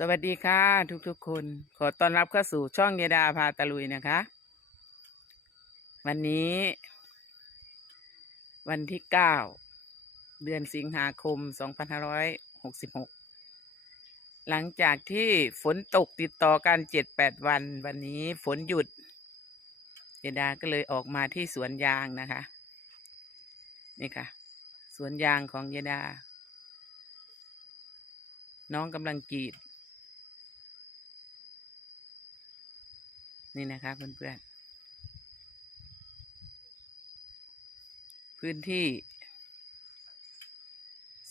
สวัสดีค่ะ ทุกๆคน ขอต้อนรับเข้าสู่ช่องเยดาพาตะลุยนะคะ วันนี้ วันที่เก้าเดือนสิงหาคม2566หลังจากที่ฝนตกติดต่อกันเจ็ดแปดวัน วันนี้ฝนหยุด เยดาก็เลยออกมาที่สวนยางนะคะ นี่ค่ะ สวนยางของเยดา น้องกำลังกรีด นี่นะคะเพื่อนๆ พื้นที่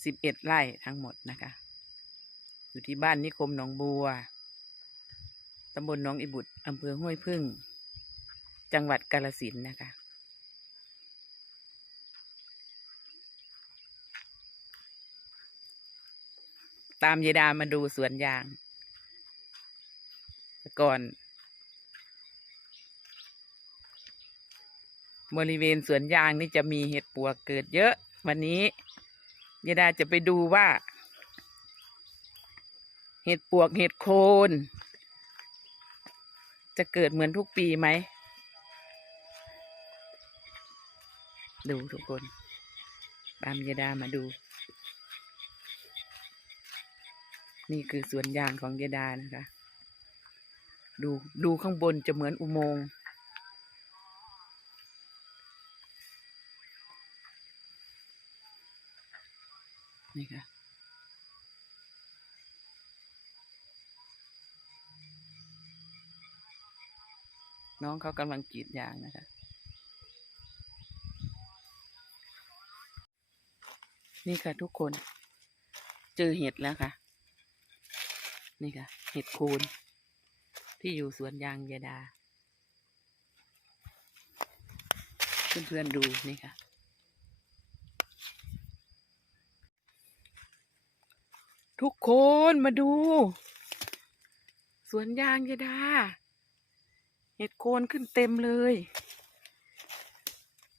สิบเอ็ดไร่ทั้งหมดนะคะ อยู่ที่บ้านนิคมหนองบัวตำบลหนองอิบุตรอำเภอห้วยพึ่ง จังหวัดกาฬสินนะคะ ตามยายดามาดูสวนยาง แต่ก่อน บริเวณสวนยางนี่จะมีเห็ดปวกเกิดเยอะ วันนี้ยายดาจะไปดูว่า เห็ดปวกเห็ดโคน จะเกิดเหมือนทุกปีไหม ดูทุกคน ตามยายดามาดู นี่คือสวนยางของยายดานะคะ ดูดูข้างบนจะเหมือนอุโมงค์ นี่ค่ะน้องเขากำลังกรีดยางนะคะ นี่ค่ะทุกคน เจอเห็ดแล้วค่ะ นี่ค่ะ เห็ดโคนที่อยู่สวนยางยาดา เพื่อนๆดูนี่ค่ะ ทุก คนมาดู สวนยางยาดา เห็ดโคนขึ้นเต็มเลย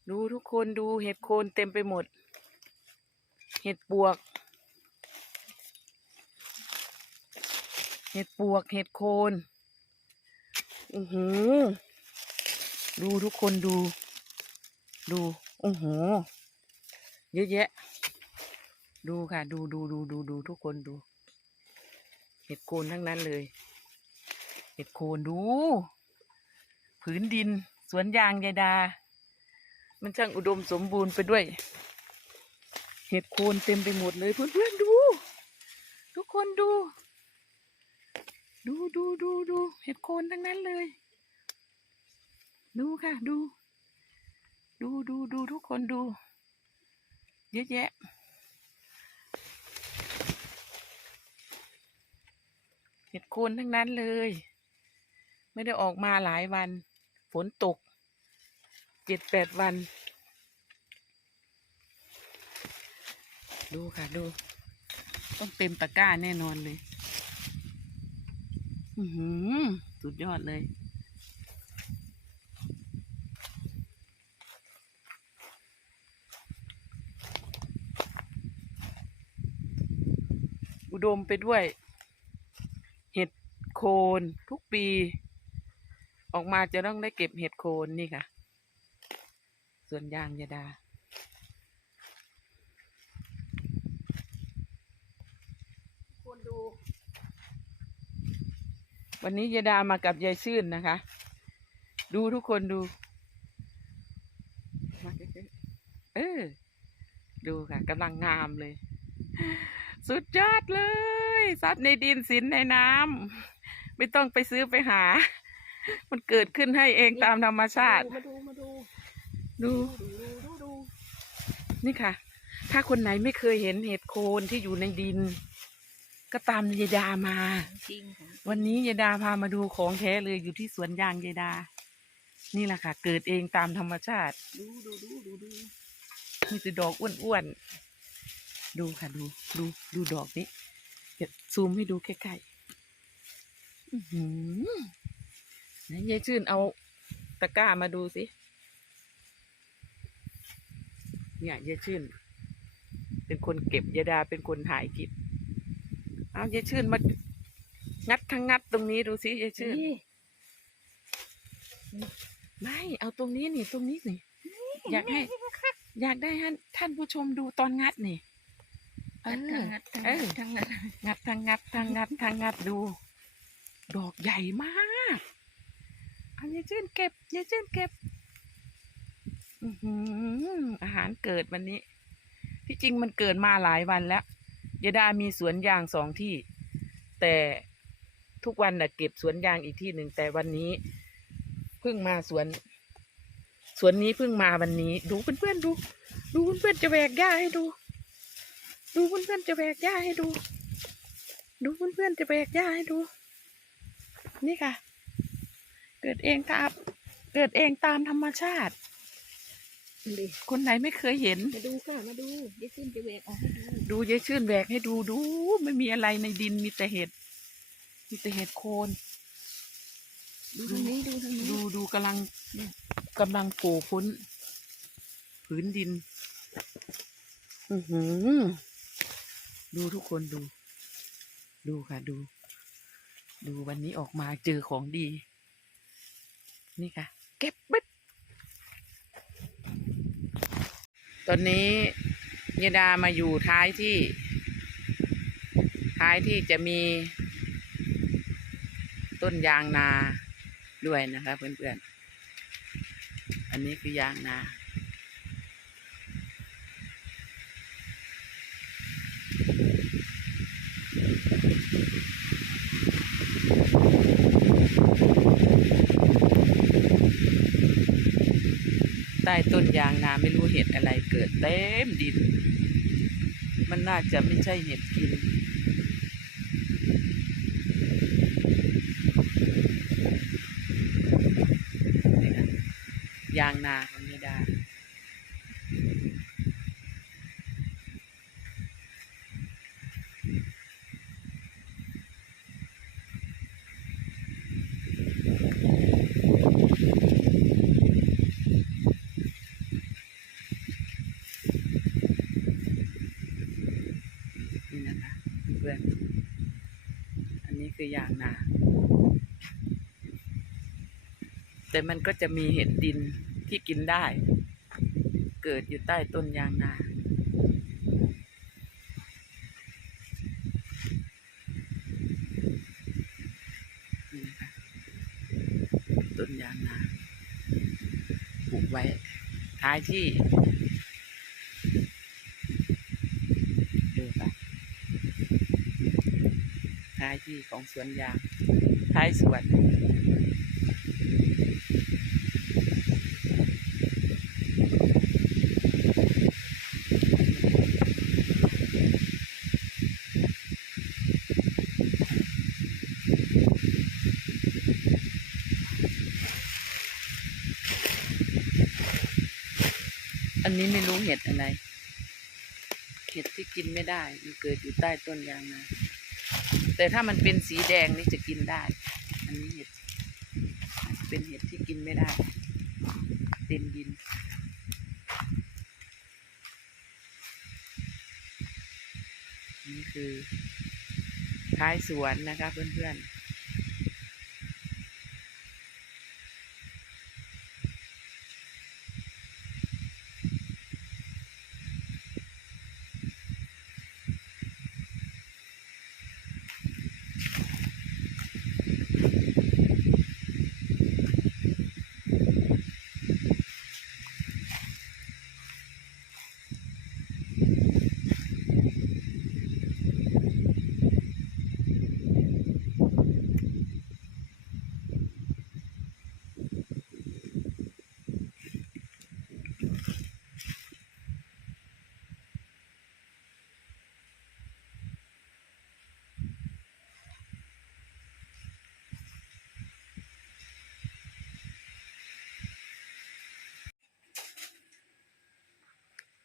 ดูทุกคนดูเห็ดโคนเต็มไปหมด เห็ดปวก เห็ดปวกเห็ดโคนอือหือดูทุกคนดู ดูโอ้โหเยอะแยะ ดูค่ะ ดูดูดูดูดูทุกคนดู ห็ดโคนทั้งนั้นเลย เห็ดโคนดู ผืนดินสวนยางยายดา มันช่างอุดมสมบูรณ์ไปด้วย เห็ดโคนเต็มไปหมดเลยเพื่อนๆดู ทุกคนดู ดูดูดูดูเห็ดโคนทั้งนั้นเลย ดูค่ะดู ดูดูดูทุกคนดู เยอะแยะ เห็ดโคนทั้งนั้นเลย ไม่ได้ออกมาหลายวัน ฝนตกเจ็ดแปดวัน ดูค่ะดู ต้องเต็มตะกร้าแน่นอนเลย อือหือสุดยอดเลยอุดมไปด้วย โคนทุกปี ออกมาจะต้องได้เก็บเห็ดโคนนี่ค่ะ ส่วนยางยาดา คนดู วันนี้ยายดามากับยายชื่นนะคะ ดูทุกคนดูมาใกล้ๆเออ ดูค่ะกำลังงามเลย สุดยอดเลย ซัดในดินสินในน้ำ ไม่ต้องไปซื้อไปหา มันเกิดขึ้นให้เองตามธรรมชาติ มาดูมาดูดูดูดูดูดูนี่ค่ะ ถ้าคนไหนไม่เคยเห็นเห็ดโคนที่อยู่ในดิน ก็ตามยายดามา จริงค่ะวันนี้ยายดาพามาดูของแท้เลยอยู่ที่สวนยางยายดา นี่แหละค่ะ เกิดเองตามธรรมชาติ ดูดูดูดูดูมีแต่ดอกอ้วนๆ ดูค่ะดูดูดูดอกนี้ เดี๋ยวซูมให้ดูใกล้ๆอื้อหือ ไหนยายชื่นเอาตะกร้ามาดูสิ เนี่ยยายชื่น เป็นคนเก็บยายดาเป็นคนถ่ายคลิปเอายายชื่นมางัดทั้งงัดตรงนี้ดูสิยายชื่นนี่ไม่เอาตรงนี้นี่ตรงนี้นี่อยากให้ อยากได้ให้ท่านผู้ชมดูตอนงัดนี่เอองัดทั้งเองัดอทั้งงัดทั้งงัดงัดทางงัดทางงัดทางงัด ดอกใหญ่มากเอายายชื่นเก็บยายชื่นเก็บอือหืออาหารเกิดวันนี้ ที่จริงมันเกิดมาหลายวันแล้วยายดามีสวนยางสองที่ แต่ทุกวันน่ะเก็บสวนยางอีกที่หนึ่งแต่วันนี้เพิ่งมาสวน สวนนี้เพิ่งมาวันนี้ ดูเพื่อนๆดู ดูเพื่อนๆจะแหวกหญ้าให้ดู ดูเพื่อนๆจะแหวกหญ้าให้ดู ดูเพื่อนๆจะแหวกหญ้าให้ดู นี่ค่ะ เกิดเองตามเกิดเองตามธรรมชาติ ดิคนไหนไม่เคยเห็น มาดูค่ะ มาดูยายขึ้นจะเวกออกให้ดูดูยายชื่นแหวกให้ดูดู ไม่มีอะไรในดินมีแต่เห็ดมีแต่เห็ดโคน ดูทางนี้ดูทางนี้ดูดูกำลังกำลังโผล่พ้นผืนดิน อือหือ ดูทุกคนดู ดูค่ะดู ดูวันนี้ออกมาเจอของดี นี่ค่ะ เก็บปึ๊บตอนนี้ยดามาอยู่ท้ายที่ ท้ายที่จะมี ต้นยางนาด้วยนะคะเพื่อนๆ อันนี้คือยางนา ต้ต้นยางนาไม่รู้เห็ดอะไรเกิดเต็มดิน มันน่าจะไม่ใช่เห็ดกิน ยางนาของยายดา นี่นะคะเพื่อนอันนี้คือยางนา แต่มันก็จะมีเห็ดดินที่กินได้ เกิดอยู่ใต้ต้นยางนานี่นะคะต้นยางนาปลูกไว้ท้ายที่ ดูค่ะท้าที่ของสวนยางท้ายสวนอันนี้ไม่รู้เห็ดอะไร เห็ดที่กินไม่ได้ มันเกิดอยู่ใต้ต้นยางนา แต่ถ้ามันเป็นสีแดงนี่จะกินได้ อันนี้เห็ด เป็นเห็ดที่กินไม่ได้ เต็มดิน นี่คือท้ายสวนนะคะเพื่อนๆ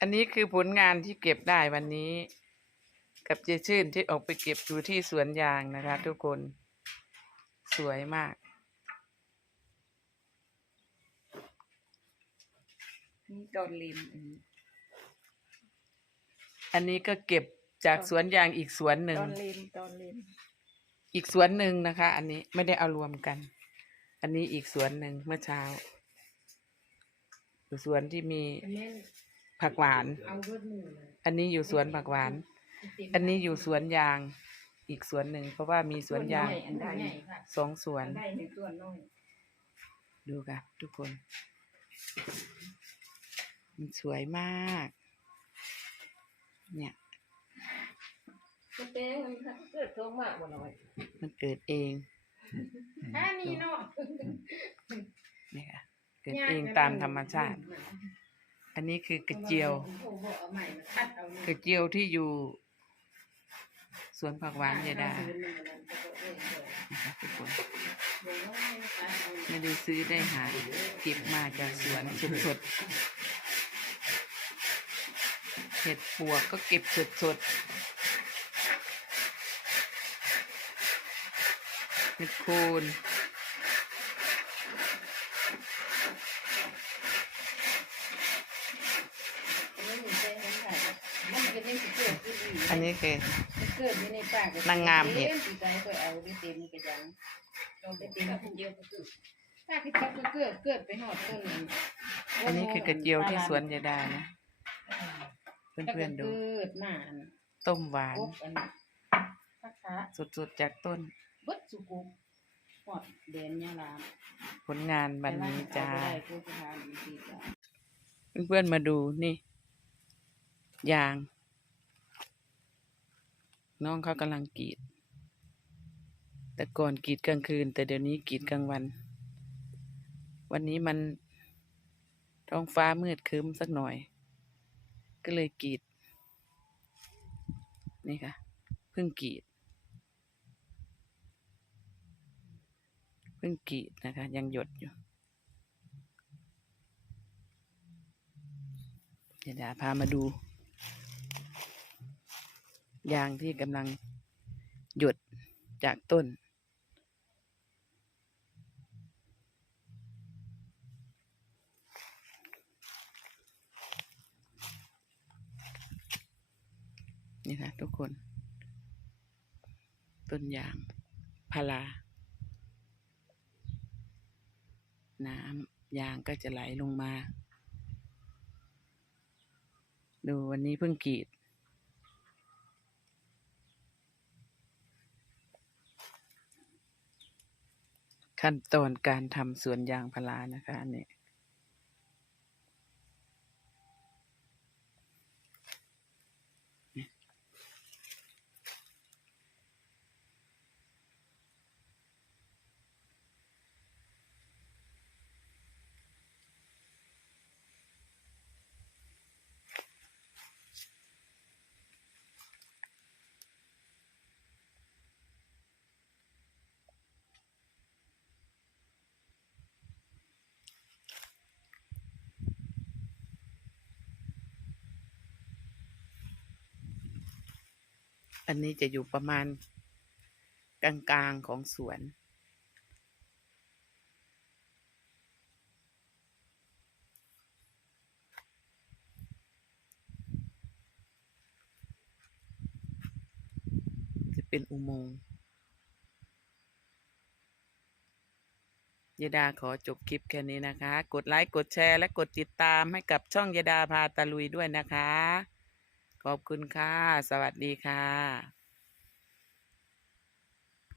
อันนี้คือผลงานที่เก็บได้วันนี้ กับเจชื่นที่ออกไปเก็บดูที่สวนยางนะคะ ทุกคนสวยมาก นี่ตอนริมอันนี้อันนี้ก็เก็บจากสวนยางอีกสวนหนึ่งตอนริมตอนริมอีกสวนหนึ่งนะคะ อันนี้ไม่ได้เอารวมกัน อันนี้อีกสวนหนึ่งเมื่อเช้าอยู่สวนที่มี ผักหวานเอารถหมู่เลยอันนี้อยู่สวนผักหวาน อันนี้อยู่สวนยาง อีกสวนหนึ่งเพราะว่ามีสวนยางอันใดค่ะสองสวนอันใดในตัวน้อยดูค่ะทุกคน มันสวยมาก เนี่ยก็เต้มันเกิดท้องมากบ่น้อยมันเกิดเองอ่านี่เนาะเนี่ยค่ะเกิดเองตามธรรมชาติ อันนี้คือกระเจียวโอ้โหเอาใหม่มาคัดเอากระเจียวที่อยู่ สวนผักหวานยายดานะคะทุกคนไม่ได้ซื้อได้หาเก็บมาจากสวนสดๆเห็ดปวกก็เก็บสดๆเห็ดโคน อั นนี้คือ เกิดอยู่ในป่าก็นางงามเห็ด ปีกายก็เอาได้เต็มกระยังเราได้เต็มคนเดียวก็คือถ้าคิดว่าก็เกิดเกิดไปหอดต้นนั้นอันนี้คือกระเจียวที่สวนยายดานะเพื่อนๆดูเกิดมาอันต้มหวานกบอันพักขาสดๆจากต้นเบิดสุกุกหอดเดนยาลามผลงานวันนี้จ้า แต่ว่เอไปได้กูจะทานอีกทีจ้า เพื่อนๆมาดูนี่ ยาง น้องเขากำลังกรีด แต่ก่อนกรีดกลางคืน แต่เดี๋ยวนี้กรีดกลางวัน วันนี้มันท้องฟ้ามืดครึ้มสักหน่อย ก็เลยกรีด นี่ค่ะ เพิ่งกรีด เพิ่งกรีดนะคะ ยังหยดอยู่เดี๋ยวพามาดู ยางที่กำลังหยดจากต้น นี่ค่ะทุกคน ต้นยางพาราน้ำยางก็จะไหลลงมา ดูวันนี้เพิ่งกรีด ขั้นตอนการทำสวนยางพารานะคะอันนี่ อันนี้จะอยู่ประมาณกลางๆของสวน จะเป็นอุโมงค์ยดาขอจบคลิปแค่นี้นะคะ กดไลค์ กดแชร์ และกดติดตามให้กับช่องยดาพาตะลุยด้วยนะคะ ขอบคุณค่ะ สวัสดีค่ะ